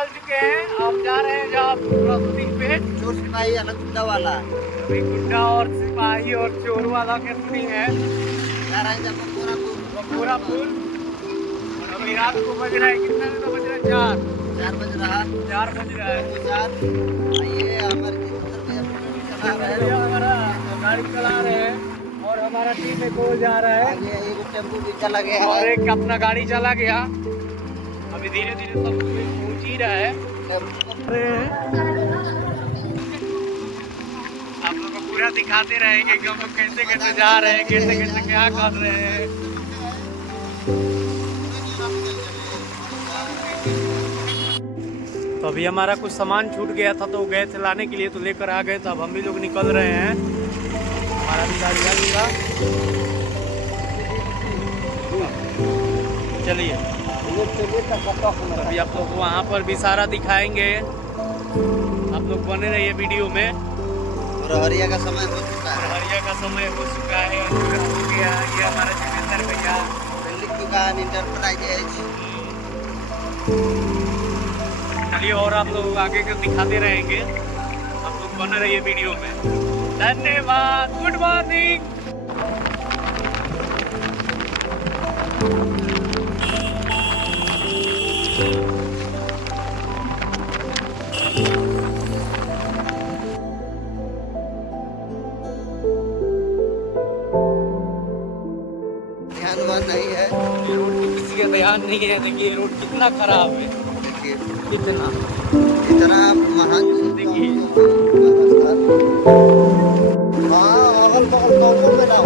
निकल चुके हैं। हम जा रहे हैं जहाँ शूटिंग पे चोर सिपाही अलग गुड्डा वाला अभी गुड्डा और सिपाही और चोर वाला की शूटिंग है। जा रहे हैं पूरा पुल और अभी रात को बज रहा है, कितना तो बज रहा है 4 4 बज रहा 4 बज रहा है। 4 ये हमारे जितेंद्र भैया चला रहे भैया हैं, हमारा गाड़ी चला रहे हैं और हमारा टीम एक और जा रहा है आगे एक टेम्पो भी चला गया और है। एक अपना गाड़ी चला गया। अभी धीरे धीरे सब पहुंच ही रहा है। आप लोग को पूरा दिखाते रहेंगे कि हम लोग कैसे कैसे जा रहे हैं, कैसे कैसे क्या कर रहे हैं। तो अभी हमारा कुछ सामान छूट गया था तो गए थे लाने के लिए, तो लेकर आ गए। तो अब हम भी लोग निकल रहे हैं। हमारा भी गाड़ी आ गया। चलिए अभी आप लोग वहाँ पर भी सारा दिखाएंगे। आप लोग बने रहिए वीडियो में। और हरिया का समय हो चुका है, हरिया का समय हो चुका है, हो गया। ये हमारा जितेंद्र भैया लिख चुका है इंटरप्राइजेज। चलिए और आप लोग आगे के दिखाते रहेंगे। आप लोग बने रहिए वीडियो में। धन्यवाद। Good morning. ध्यान नहीं है, रोड की किसी का ध्यान नहीं है। देखिए रोड कितना खराब है, देखिए कितना इतना महान देखिए। हाँ अगल बगल गाँवों में ना हो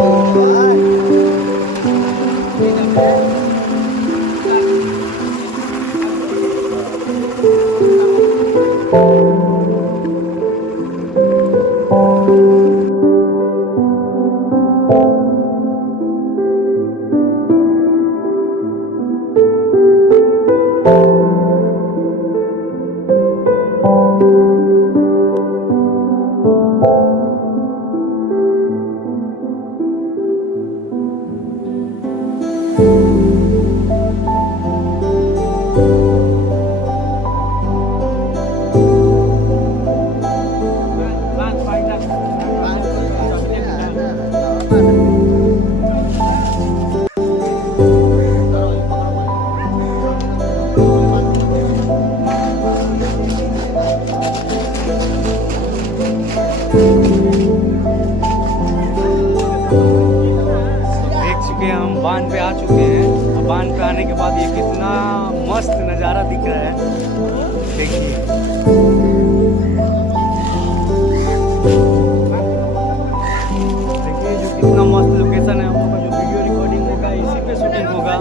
हम बांध पे आ चुके हैं। अब बांध पे आने के बाद ये कितना मस्त नज़ारा दिख रहा है, देखिए। देखिए जो कितना मस्त लोकेशन है। हम लोग का जो वीडियो रिकॉर्डिंग होगा इसी पे शूटिंग होगा।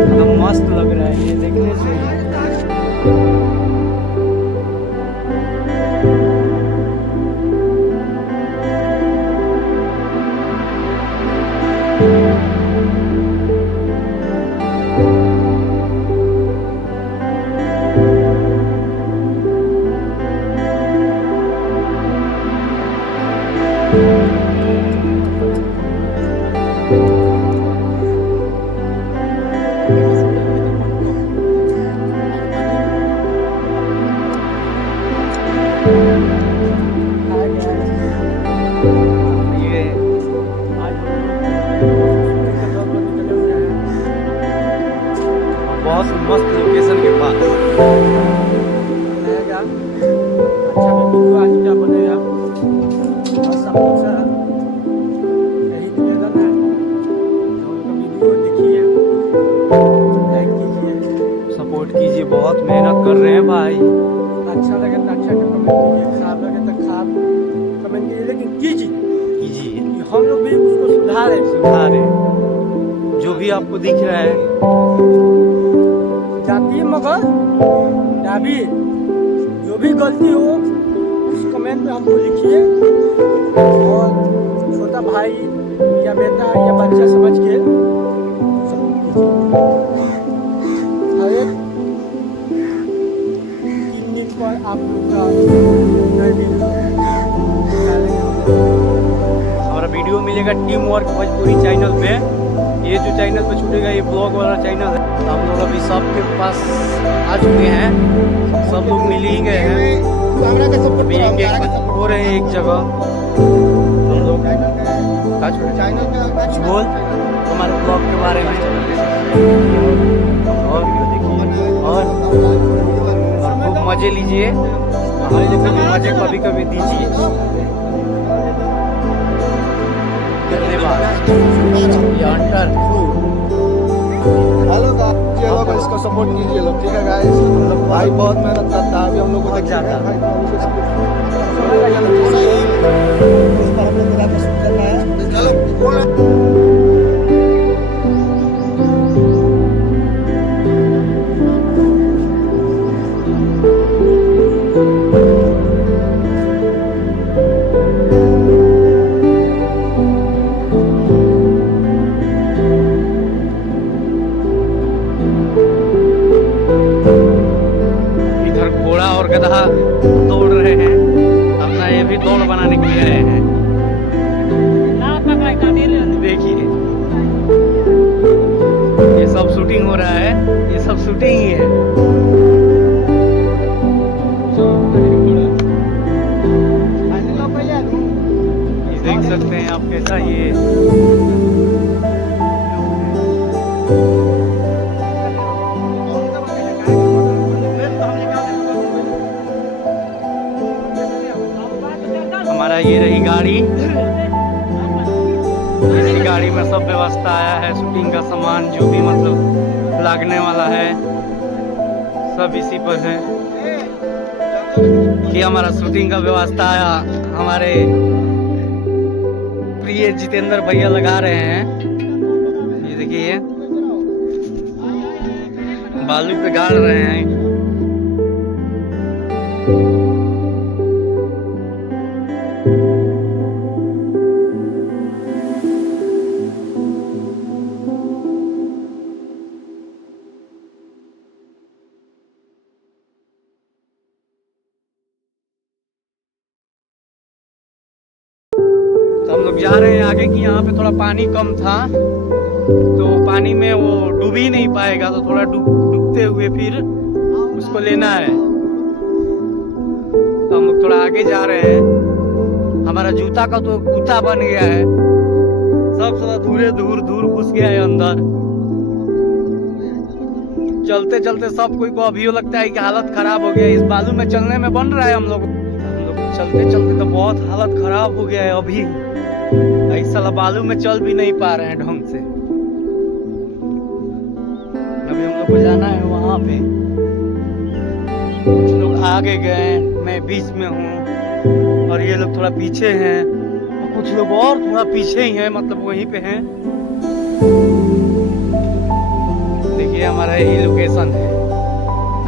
एकदम मस्त लग रहा है ये देखने से। बहुत मस्त लोकेशन के पास रहेगा। अच्छा भी वीडियो आज क्या बनेगा, बस आप लोग से यही निवेदन है। हम लोग का वीडियो देखिए, लाइक कीजिए, सपोर्ट कीजिए। बहुत मेहनत कर रहे हैं भाई। अच्छा लगे तो अच्छा का कमेंट कीजिए, खराब लगे तो खराब कमेंट कीजिए, लेकिन कीजिए कीजिए, कि हम लोग भी उसको सुधारे। जो भी आपको दिख रहा है जाती मगर या भी जो भी गलती हो उस कमेंट में हमको लिखिए। और छोटा भाई या बेटा या बच्चा समझ के सपोर्ट कीजिए। हर एक 3 दिन पर आप लोग का नए वीडियो डालेंगे। हमारा वीडियो मिलेगा टीम वर्क भोजपुरी चैनल पे। ये जो चैनल पे छूटेगा ये ब्लॉग वाला चैनल है। तो हम लोग अभी सबके पास आ चुके हैं, सब लोग मिल ही गए हैं। अभी एक हो रहे हैं एक जगह हम लोग कुछ बोल हमारे ब्लॉग के बारे में और खूब मजे लीजिए, हम लोग को भी मजे कभी कभी दीजिए। धन्यवाद। ये अंटर हेलो गाइस, ये लोग इसको सपोर्ट कीजिए लोग, ठीक है गाइस। भाई बहुत मेहनत करता है, अभी हम लोग को देख जाता है। गधा दौड़ रहे हैं, अपना ये भी दौड़ बनाने के लिए आए हैं। देखिए ये सब शूटिंग हो रहा है, ये सब शूटिंग ही है। ये देख सकते हैं आप कैसा ये हमारा ये रही गाड़ी। इसी गाड़ी में सब व्यवस्था आया है, शूटिंग का सामान जो भी मतलब लगने वाला है सब इसी पर है। ये हमारा शूटिंग का व्यवस्था आया, हमारे प्रिय जितेंद्र भैया लगा रहे हैं। ये देखिए बालू पे गाड़ रहे हैं। हम लोग जा रहे हैं आगे की, यहाँ पे थोड़ा पानी कम था तो पानी में वो डूब ही नहीं पाएगा, तो थोड़ा डूबते हुए फिर उसको लेना है। तो हम लोग थोड़ा आगे जा रहे हैं। हमारा जूता का तो कुत्ता बन गया है, सब थोड़ा दूर घुस गया है अंदर। चलते चलते सब कोई को अभी लगता है कि हालत खराब हो गया। इस बालू में चलने में बन रहा है हम लोग चलते चलते तो बहुत हालत खराब हो गया है। अभी ऐसा बालू में चल भी नहीं पा रहे हैं ढंग से। अभी हम लोग को जाना है वहां पे। कुछ लोग आगे गए, मैं बीच में हूँ और ये लोग थोड़ा पीछे हैं, और कुछ लोग और थोड़ा पीछे ही हैं, मतलब वहीं पे हैं। देखिए हमारा यही लोकेशन है,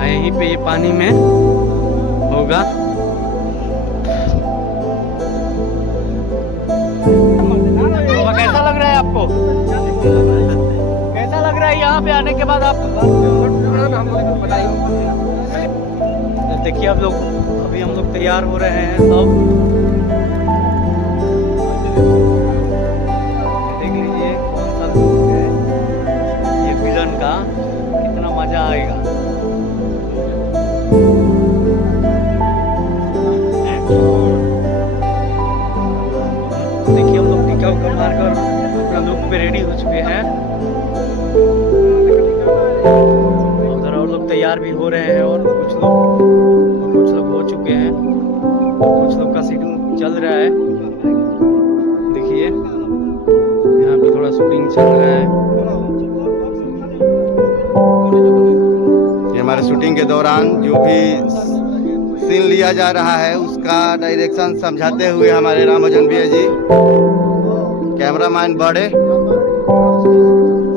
यहीं पे ये पानी में होगा। कैसा लग रहा है आपको? कैसा लग रहा है यहाँ पे आने के बाद आपको? देखिए आप लोग, अभी हम लोग तैयार हो रहे हैं सब। देख लीजिए कौन सा लुक है ये विलन का, कितना मजा आएगा। देखिए हम लोग टीका उका मारकर अपना लुक पे रेडी हो चुके हैं। उधर और लोग तैयार भी हो रहे हैं, और कुछ लोग हो चुके हैं, कुछ लोग का शूटिंग चल रहा है। देखिए यहाँ पे थोड़ा शूटिंग चल रहा है। ये हमारे शूटिंग के दौरान जो भी सीन लिया जा रहा है उसका डायरेक्शन समझाते हुए हमारे रामभजन भैया जी, कैमरामैन बड़े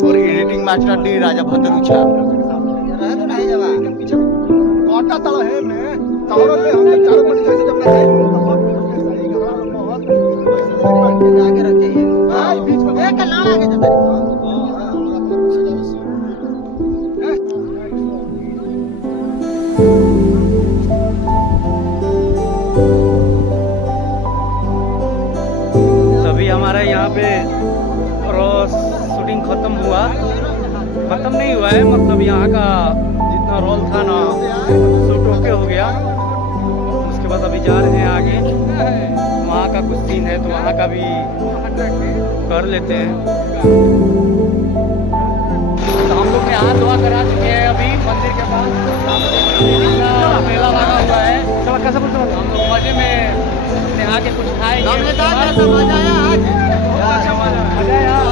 और एडिटिंग मास्टर डी राजा भद्रुचा। तभी हमारे यहाँ पे शूटिंग ख़त्म हुआ, ख़त्म नहीं हुआ है, मतलब यहाँ का जितना रोल था ना सब ओके हो गया। उसके बाद अभी जा रहे हैं आगे, वहाँ का कुछ सीन है तो वहाँ का भी कर लेते हैं। तो हम लोग ने हाथ धोआ करा चुके हैं अभी मंदिर के पास, मेला लगा हुआ है। हम लोग मजे में नहा के कुछ खाएंगे। मजा आया आज, मजा आया।